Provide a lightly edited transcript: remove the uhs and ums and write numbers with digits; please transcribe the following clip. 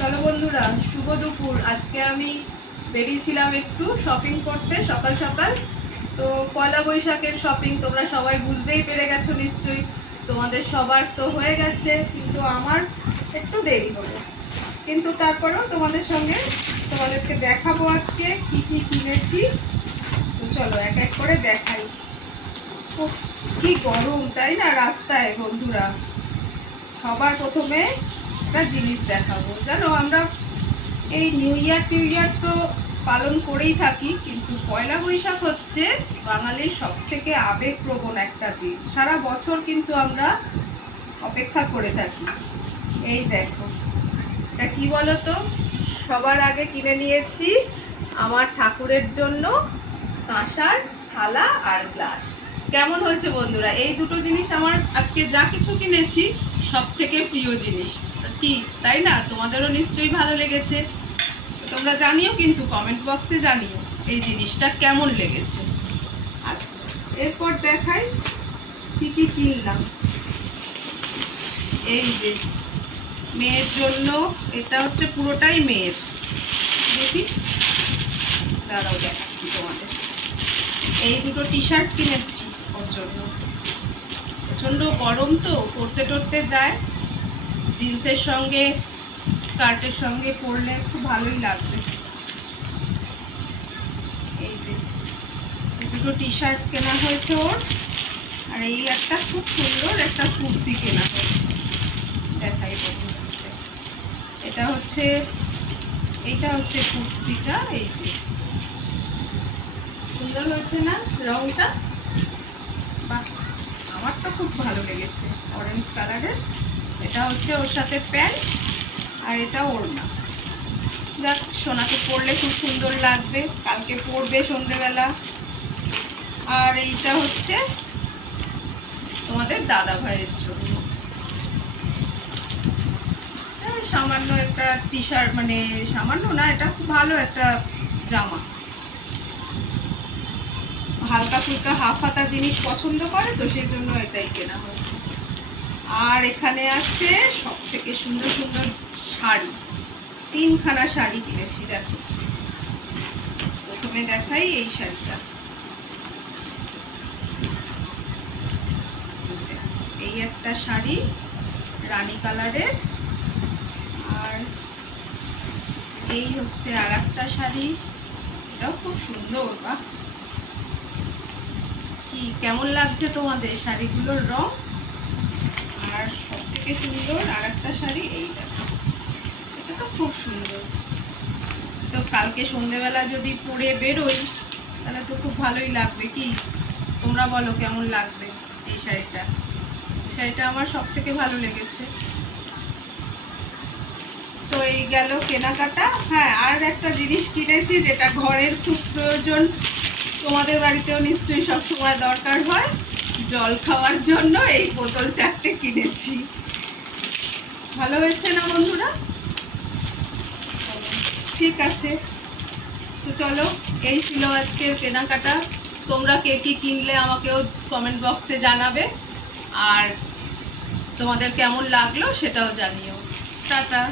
চলো বন্ধুরা, শুভ দুপুর। আজকে আমি বেরিয়েছিলাম একটু শপিং করতে সকাল সকাল। তো পয়লা বৈশাখের শপিং তোমরা সবাই বুঝতেই পেরে গেছো নিশ্চয়ই। তোমাদের সবার তো হয়ে গেছে, কিন্তু আমার একটু দেরি হলো। কিন্তু তারপরেও তোমাদেরকে দেখাবো আজকে কি কি কিনেছি। তো চলো এক এক করে দেখাই। উফ, কি গরম তাই না রাস্তায় বন্ধুরা। সবার প্রথমে একটা জিনিস দেখাবো। জানো, আমরা এই নিউ ইয়ার তো পালন করেই থাকি, কিন্তু পয়লা বৈশাখ হচ্ছে বাঙালির সব থেকে আবেগপ্রবণ একটা দিন। সারা বছর কিন্তু আমরা অপেক্ষা করে থাকি। এই দেখো, এটা কি বলো তো? সবার আগে কিনে নিয়েছি আমার ঠাকুরের জন্য কাঁসার থালা আর গ্লাস। কেমন হয়েছে বন্ধুরা? এই দুটো জিনিস আমার আজকে যা কিছু কিনেছি সব থেকে প্রিয় জিনিস। কি তাই না? তোমাদেরও নিশ্চয়ই ভালো লেগেছে। তোমরা জানিও, কিন্তু কমেন্ট বক্সে জানিও এই জিনিসটা কেমন লেগেছে। আচ্ছা, এরপর দেখাই কি কি কিনলাম। এই যে মেয়ের জন্য, এটা হচ্ছে পুরোটাই মেয়ের। দেখি, দাঁড়াও দেখাচ্ছি তোমাদের। এই দুটো টি শার্ট কিনেছি ওর জন্য। প্রচণ্ড গরম তো, পরতে টরতে যায়, জিন্সের সঙ্গে স্কার্টের সঙ্গে পরলে খুব ভালোই লাগবে। এই যে দুটো টি শার্ট কেনা হয়েছে ওর, আর এই একটা খুব সুন্দর একটা কুর্তি কেনা হয়েছে। দেখাই বন্ধুরা, এটা হচ্ছে কুর্তিটা। এই যে সুন্দর হয়েছে না রংটা? বাহ, আমার তো খুব ভালো লেগেছে, অরেঞ্জ কালারের। এটা হচ্ছে ওর সাথে প্যান্ট, আর এটা ওড়না। দেখ, সোনাকে পরলে খুব সুন্দর লাগবে, কালকে পরবে সন্ধেবেলা। আর এইটা হচ্ছে তোমাদের দাদা ভাইয়ের জন্য সামান্য একটা টি শার্ট, মানে সামান্য না, এটা খুব ভালো একটা জামা। হালকা ফুলকা হাফ হাতা জিনিস পছন্দ করে তো, সেই জন্য এটাই কেনা হয়েছে। আর এখানে আছে সব থেকে সুন্দর সুন্দর শাড়ি। 3খানা শাড়ি কিনেছি। দেখো, প্রথমে দেখাই এই শাড়িটা। এই একটা শাড়ি রানী কালারের, আর এই হচ্ছে আর একটা শাড়ি, এটাও খুব সুন্দর। বাহ, কি কেমন লাগছে তোমাদের শাড়িগুলোর রং? আর সব থেকে সুন্দর আর একটা শাড়ি, এই দেখো, এটা তো খুব সুন্দর। তো কালকে সন্ধেবেলা যদি পরে বেরোই তাহলে তো খুব ভালোই লাগবে। কি তোমরা বলো, কেমন লাগবে এই শাড়িটা? এই শাড়িটা আমার সব থেকে ভালো লেগেছে। তো এই গেল কেনাকাটা। হ্যাঁ, আর একটা জিনিস কিনেছি যেটা ঘরের খুব প্রয়োজন, তোমাদের বাড়িতেও নিশ্চয়ই সবসময় দরকার হয়, জল খাওয়ার জন্য এই বোতল 4টে কিনেছি। ভালো হয়েছে না বন্ধুরা? ঠিক আছে, তো চলো, এই ছিল আজকের কেনাকাটা। তোমরা কে কি কিনলে আমাকেও কমেন্ট বক্সে জানাবে, আর তোমাদের কেমন লাগলো সেটাও জানিও। টাটা।